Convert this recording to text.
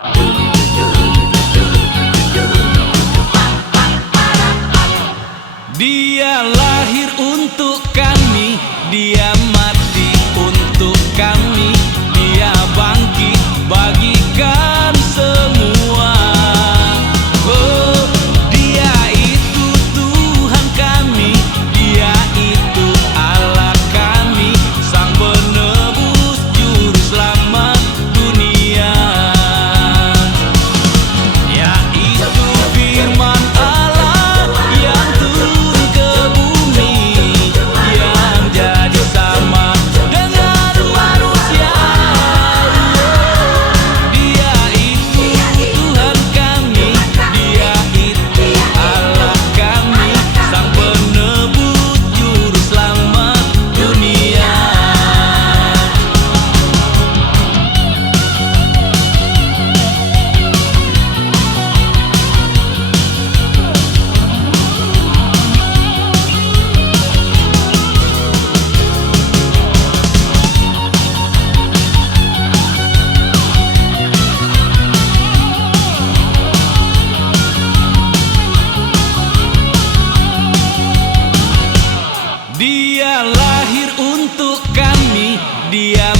Dia lahir untuk kami, dia mati untuk kami, dia bangkit bagikan semua. Oh, dia itu Tuhan kami, dia itu Allah kami, Sang Penebus Juru Selamat dunia. Yaitu firman Allah yang turun ke bumi, yang jadi sama dengan manusia. Dia itu Tuhan kami, dia itu Allah kami, Sang Penebus Juru Selamat dunia. Dia lahir untuk kami, dia